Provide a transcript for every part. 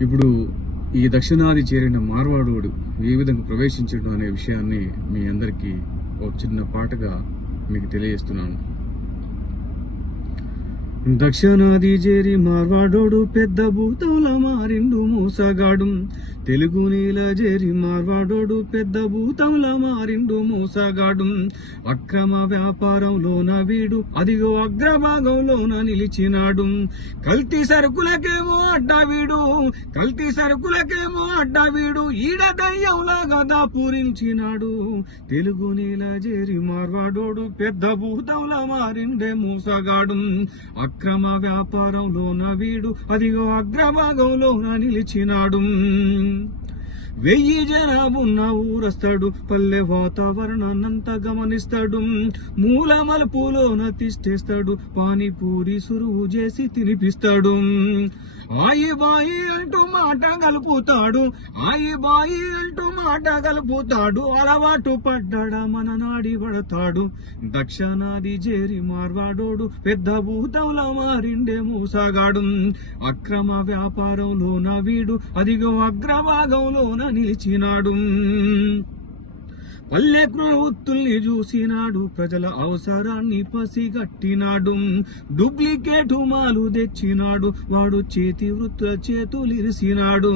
ఇప్పుడు ఈ దక్షిణాది చేరిన మార్వాడోడు ఏ విధంగా ప్రవేశించడం అనే విషయాన్ని మీ అందరికీ ఒక చిన్న పాటగా మీకు తెలియజేస్తున్నాను. దక్షిణాది చేరి మార్వాడోడు పెద్ద భూతౌల మారిండు మూసగాడు. తెలుగు నీల చేరి మార్వాడోడు పెద్ద భూతౌల మారిండు మూసగాడు. అక్రమ వ్యాపారంలోన వీడు అదిగో అగ్రభాగంలోన నిలిచినాడు. కల్తీ సరుకులకేమో అడ్డా వీడు కల్తీ సరుకులకేమో అడ్డా వీడు ఈడ దయ్యంలాగా దాపురించినాడు తెలుగు నీల చేరి మార్వాడోడు పెద్ద భూతౌల మారిండే మూసగాడు. అక్రమ వ్యాపారంలోన వీడు అదిగో అగ్రభాగంలోన నిలిచినాడు. వెయ్యి జనాభున్న ఊరస్తాడు పల్లె వాతావరణాన్నంతా గమనిస్తాడు. మూల మలుపులోన తిష్టేస్తాడు పానీపూరి సురువు చేసి తినిపిస్తాడు. ఆయి బాయి అంటూ మాట కలుపుతాడు ఆయి బాయి అంటూ మాట కలుపుతాడు అలవాటు పడ్డాడా మన నాడి పడతాడు. దక్షిణాది చేరి మార్వాడోడు పెద్ద భూతంలో మారిండే మూసాగాడు. అక్రమ వ్యాపారంలోన వీడు అదిగో అగ్రభాగంలోన నిలిచినాడు. పల్లె ప్రవృత్తుల్ని చూసినాడు ప్రజల అవసరాన్ని పసిగట్టినాడు. డూప్లికేట్ మాలు తెచ్చినాడు వాడు చేతి వృత్తుల చేతులు ఇరిసినాడు.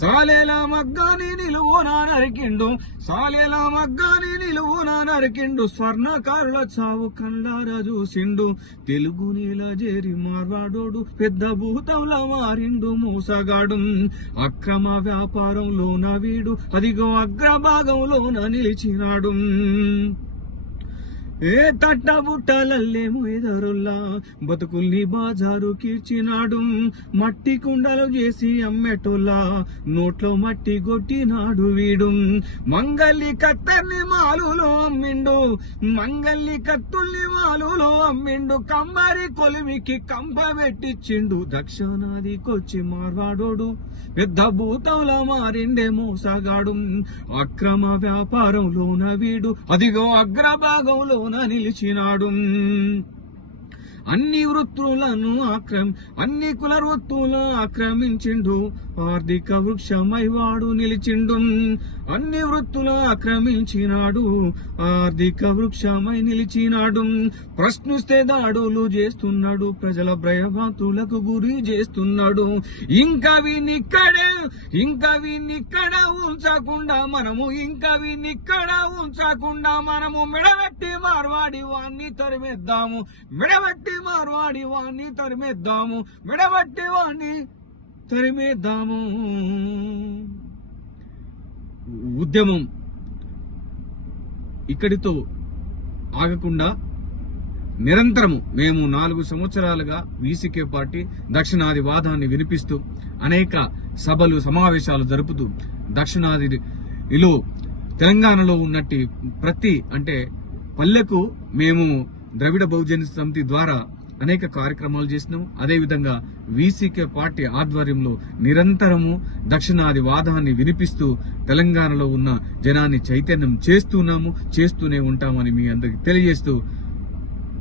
సాలేల మగ్గాని నిలువునా నరికిండు సాలేల మగ్గాని నిలువునా నరికిండు స్వర్ణకారుల చావు కండార చూసిండు. తెలుగు నీల జేరి మార్వాడోడు పెద్ద భూతంలా మారిండు మూసగాడు. అక్రమ వ్యాపారంలోన వీడు అదిగో అగ్రభాగంలోన నిలిచినాడు ఏ తట్టబుట్టలల్లేమో ఎదరుల్లా. బతుకుల్ని బాజారు కీర్చినాడు. మట్టి కుండలు చేసి అమ్మేటోల్లా. నోట్లో మట్టి కొట్టినాడు వీడు. మంగళి కత్తర్ని మాలులో అమ్మిండు. మంగళి కత్తుల్ని మాలులో అమ్మిండు. కమ్మరి కొలిమికి కంప పెట్టిచ్చిండు. దక్షిణాదికొచ్చి మార్వాడోడు. పెద్ద భూతంలా మారిండే మోసగాడు. అక్రమ వ్యాపారంలోన వీడు. అదిగో అగ్రభాగంలో అగ్రభాగంలోన నిలిచినాడు. అన్ని వృత్తులను ఆక్రమ అన్ని కుల వృత్తులను ఆక్రమించిండు. ఆర్థిక వృక్షమై వాడు నిలిచిండు. అన్ని వృత్తులు ఆక్రమించినాడు. ఆర్థిక వృక్షమై నిలిచినాడు. ప్రశ్నిస్తే దాడులు చేస్తున్నాడు. ప్రజల భయభాతులకు గురి చేస్తున్నాడు. ఇంకా వీనిక్కడే ఇంకా వీనిక్కడ ఉంచకుండా మనము ఇంకా వీనిక్కడ ఉంచకుండా మనము మెడబెట్టి మార్వాడి వాణ్ణి తరిమేద్దాము. విడబట్టి మార్వాడి వాణ్ణి తరిమేద్దాము. విడబట్టి వాణ్ణి తరిమేద్దాము. ఉద్యమం ఇక్కడితో ఆగకుండా నిరంతరము మేము నాలుగు సంవత్సరాలుగా వీసీకే పార్టీ దక్షిణాది వాదాన్ని వినిపిస్తూ అనేక సభలు సమావేశాలు జరుపుతూ దక్షిణాదిలో తెలంగాణలో ఉన్నట్టు ప్రతి అంటే పల్లెకు మేము ద్రవిడ బహుజన సమితి ద్వారా అనేక కార్యక్రమాలు చేసినాం. అదేవిధంగా వీసీకే పార్టీ ఆధ్వర్యంలో నిరంతరము దక్షిణాది వాదాన్ని వినిపిస్తూ తెలంగాణలో ఉన్న జనాన్ని చైతన్యం చేస్తున్నాము చేస్తూనే ఉంటామని మీ అందరికి తెలియజేస్తూ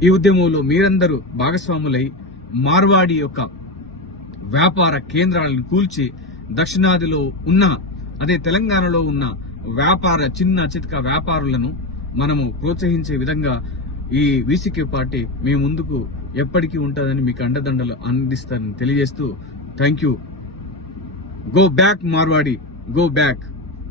ఈ ఉద్యమంలో మీరందరూ భాగస్వాములై మార్వాడి యొక్క వ్యాపార కేంద్రాలను కూల్చి దక్షిణాదిలో ఉన్న అదే తెలంగాణలో ఉన్న వ్యాపార చిన్న చితక వ్యాపారులను మనము ప్రోత్సహించే విధంగా ఈ వీసీకే పార్టీ మీ ముందుకు ఎప్పటికీ ఉంటుందని మీకు అండదండలు అందిస్తారని తెలియజేస్తూ thank you. Go back Marwadi go back